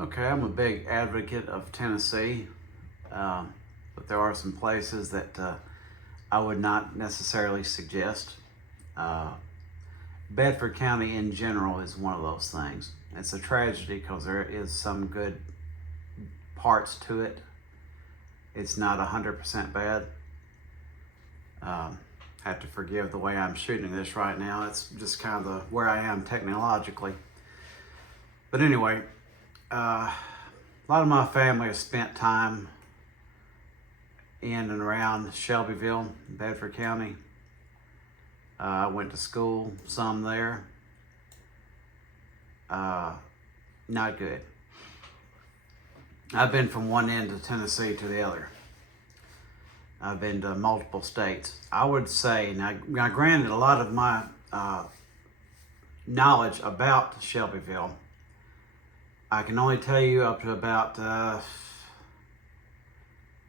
Okay, I'm a big advocate of Tennessee, but there are some places that I would not necessarily suggest. Uh, Bedford County in general is one of those things. It's a tragedy because there is some good parts to it. It's not 100% bad. Have to forgive the way I'm shooting this right now. It's just kind of where I am technologically. But anyway, a lot of my family has spent time in and around Shelbyville, Bedford County. I went to school some there. Not good. I've been from one end of Tennessee to the other. I've been to multiple states. I would say, now granted, a lot of my knowledge about Shelbyville, I can only tell you up to about,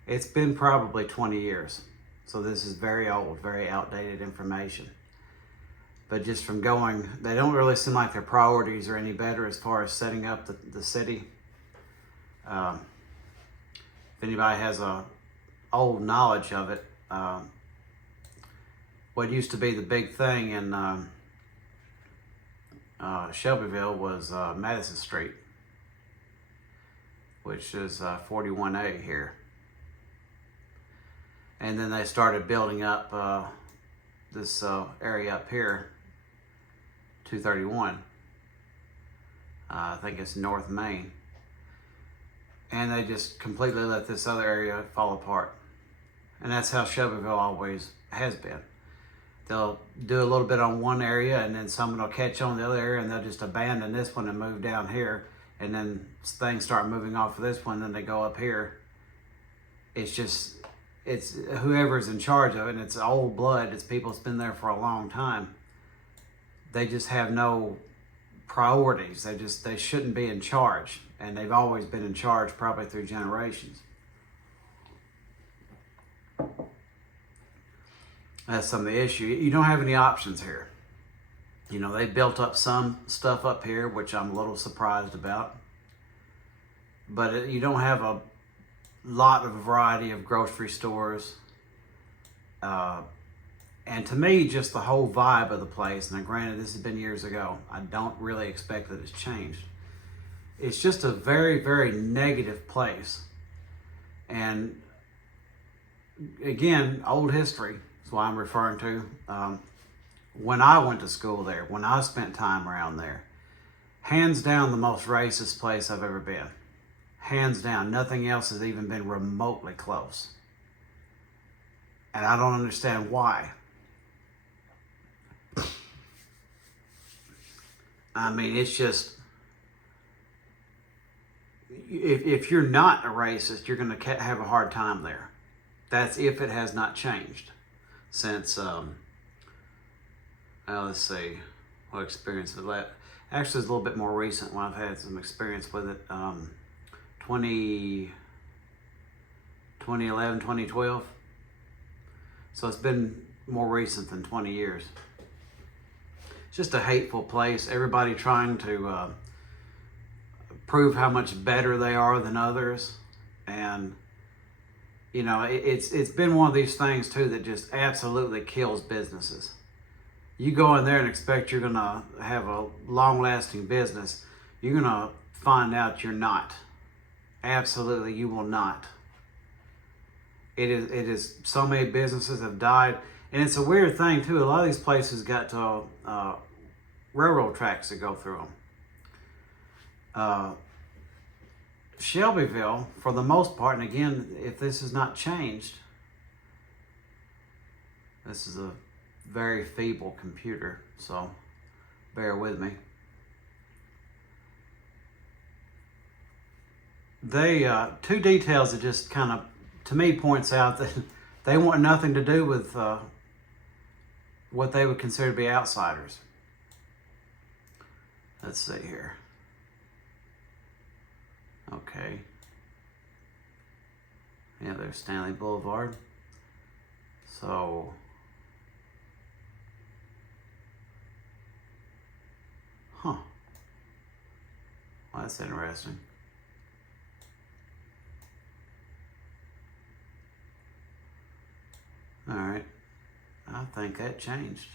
it's been probably 20 years. So this is very old, very outdated information. But just from going, they don't really seem like their priorities are any better as far as setting up the city. If anybody has a old knowledge of it, what used to be the big thing in Shelbyville was Madison Street, which is 41A here. And then they started building up this area up here, 231. I think it's North Main. And they just completely let this other area fall apart. And that's how Shelbyville always has been. They'll do a little bit on one area and then someone will catch on the other area and they'll just abandon this one and move down here. And then things start moving off of this one, then they go up here. It's just, it's whoever's in charge of it, and it's old blood, it's people that's been there for a long time. They just have no priorities. They shouldn't be in charge. And they've always been in charge probably through generations. That's some of the issue. You don't have any options here. You know, they built up some stuff up here, which I'm a little surprised about. But you don't have a lot of variety of grocery stores. And to me, just the whole vibe of the place, and granted this has been years ago, I don't really expect that it's changed. It's just a very, very negative place. And again, old history is what I'm referring to. When I went to school there, when I spent time around there, hands down the most racist place I've ever been. Hands down, nothing else has even been remotely close. And I don't understand why. I mean, it's just, if you're not a racist, you're going to have a hard time there. That's if it has not changed since, let's see, what experience with that. Actually, it's a little bit more recent when I've had some experience with it. 2011, 2012. So it's been more recent than 20 years. It's just a hateful place. Everybody trying to prove how much better they are than others. And, you know, it's been one of these things too that just absolutely kills businesses. You go in there and expect you're gonna have a long-lasting business. You're gonna find out you're not. Absolutely, you will not. It is so many businesses have died. And it's a weird thing too. A lot of these places got railroad tracks that go through them. Shelbyville, for the most part, and again, if this is not changed, this is a very feeble computer, so bear with me. They, two details that just kind of, to me, points out that they want nothing to do with what they would consider to be outsiders. Let's see here. Okay. Yeah, there's Stanley Boulevard. So, well, that's interesting. All right. I think that changed.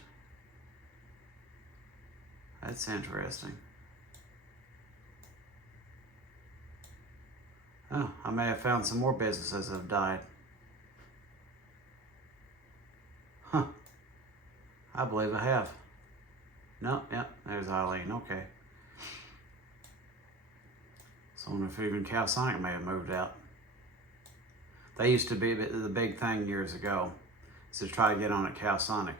That's interesting. Oh, I may have found some more businesses that have died. Huh. I believe I have. No, yep, there's Eileen. Okay. So I wonder if even Calsonic may have moved out. They used to be the big thing years ago, is to try to get on at Calsonic.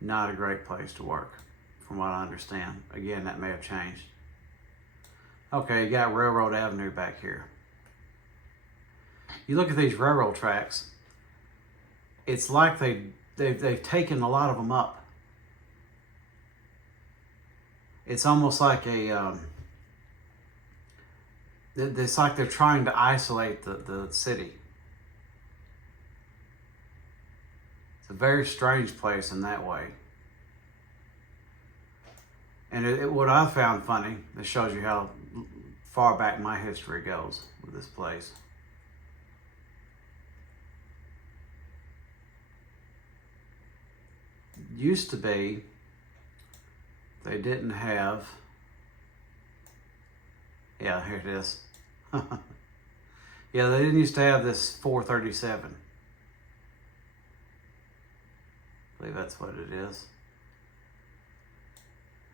Not a great place to work, from what I understand. Again, that may have changed. Okay, you got Railroad Avenue back here. You look at these railroad tracks, it's like they've taken a lot of them up. It's almost like it's like they're trying to isolate the city. It's a very strange place in that way. And what I found funny, this shows you how far back my history goes with this place. Used to be, they didn't have, yeah, here it is. Yeah, they didn't used to have this 437. I believe that's what it is.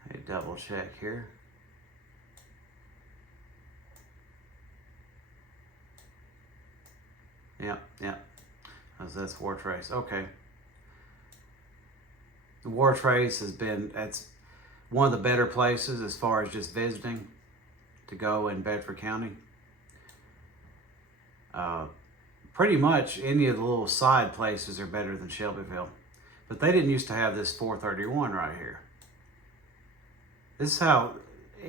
Hey, double check here. Yep. That's War Trace. Okay. The War Trace that's one of the better places as far as just visiting to go in Bedford County. Pretty much any of the little side places are better than Shelbyville. But they didn't used to have this 431 right here. This is how,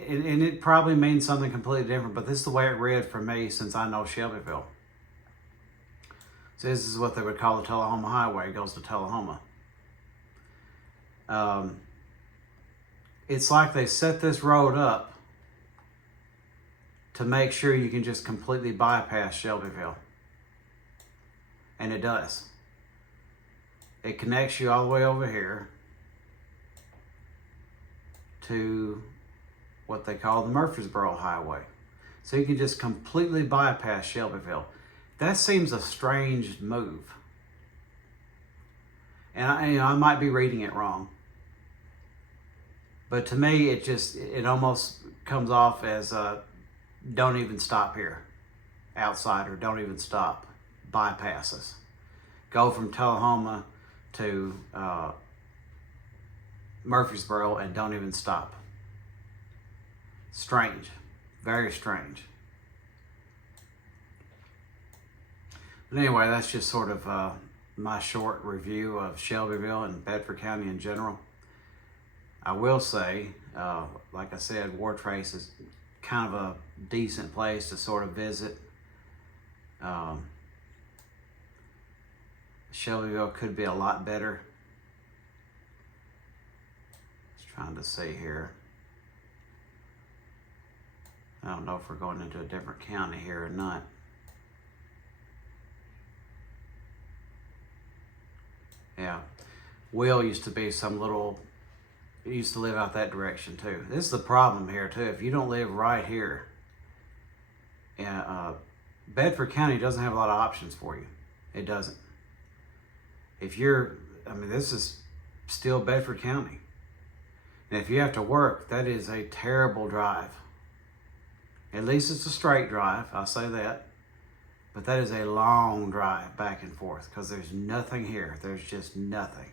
and it probably means something completely different, but this is the way it read for me since I know Shelbyville. So this is what they would call the Tullahoma Highway. It goes to Tullahoma. It's like they set this road up to make sure you can just completely bypass Shelbyville. And it does. It connects you all the way over here to what they call the Murfreesboro Highway. So you can just completely bypass Shelbyville. That seems a strange move. And I might be reading it wrong. But to me, it almost comes off as don't even stop here. Outsider, don't even stop. Bypass us. Go from Tullahoma to Murfreesboro and don't even stop. Strange. Very strange. But anyway, that's just sort of my short review of Shelbyville and Bedford County in general. I will say, like I said, War Trace is kind of a decent place to sort of visit. Shelbyville could be a lot better. Just trying to see here. I don't know if we're going into a different county here or not. Yeah, Will used to be he used to live out that direction too. This is the problem here too. If you don't live right here, Bedford County doesn't have a lot of options for you. It doesn't. This is still Bedford County. And if you have to work, that is a terrible drive. At least it's a straight drive, I'll say that. But that is a long drive back and forth because there's nothing here. There's just nothing.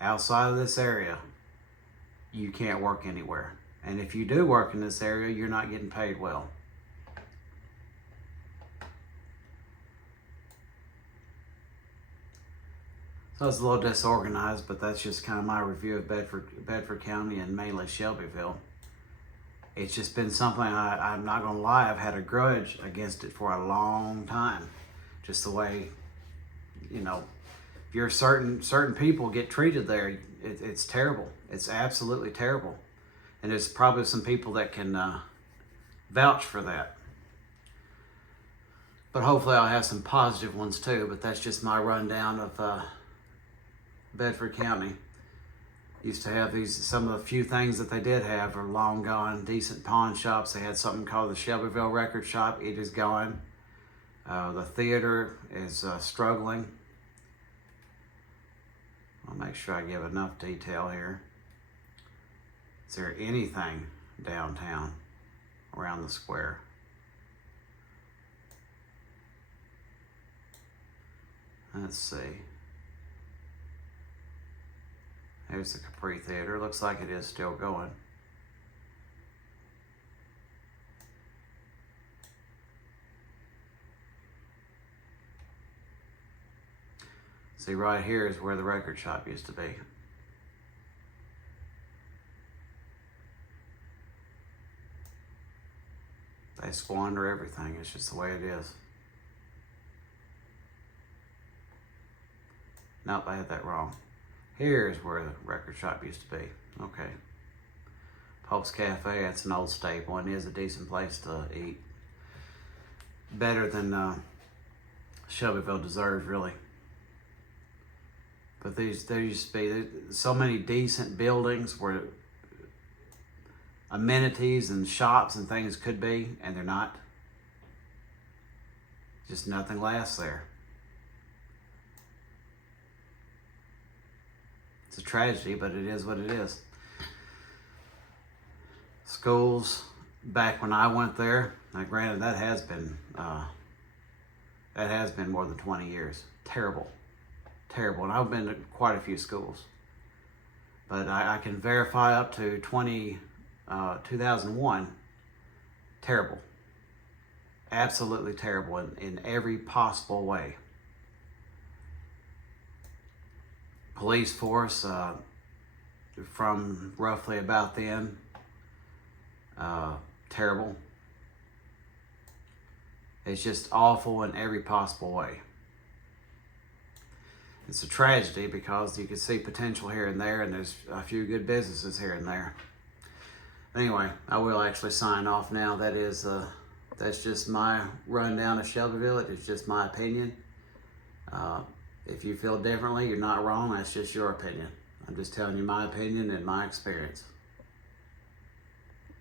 Outside of this area, you can't work anywhere. And if you do work in this area, you're not getting paid well. So it's a little disorganized, but that's just kind of my review of Bedford County and mainly Shelbyville. It's just been something I'm not going to lie, I've had a grudge against it for a long time. Just the way, if certain people get treated there, it's terrible. It's absolutely terrible. And there's probably some people that can vouch for that. But hopefully I'll have some positive ones too. But that's just my rundown of Bedford County. Used to have these, some of the few things that they did have are long gone. Decent pawn shops. They had something called the Shelbyville Record Shop. It is gone. The theater is struggling. I'll make sure I give enough detail here. Is there anything downtown around the square? Let's see. There's the Capri Theater. Looks like it is still going. See, right here is where the record shop used to be. They squander everything. It's just the way it is. Nope, I had that wrong. Here's where the record shop used to be. Okay. Pope's Cafe, that's an old staple and is a decent place to eat. Better than Shelbyville deserves, really. But there used to be so many decent buildings where amenities and shops and things could be, and they're not. Just nothing lasts there. It's a tragedy, but it is what it is. Schools, back when I went there, now granted that has been more than 20 years. Terrible, terrible. And I've been to quite a few schools, but I can verify up to 2001. Terrible, absolutely terrible in every possible way. Police force from roughly about then, terrible. It's just awful in every possible way. It's a tragedy because you can see potential here and there, and there's a few good businesses here and there. Anyway, I will actually sign off now. That's just my rundown of Shelbyville. It is just my opinion. If you feel differently, you're not wrong. That's just your opinion. I'm just telling you my opinion and my experience.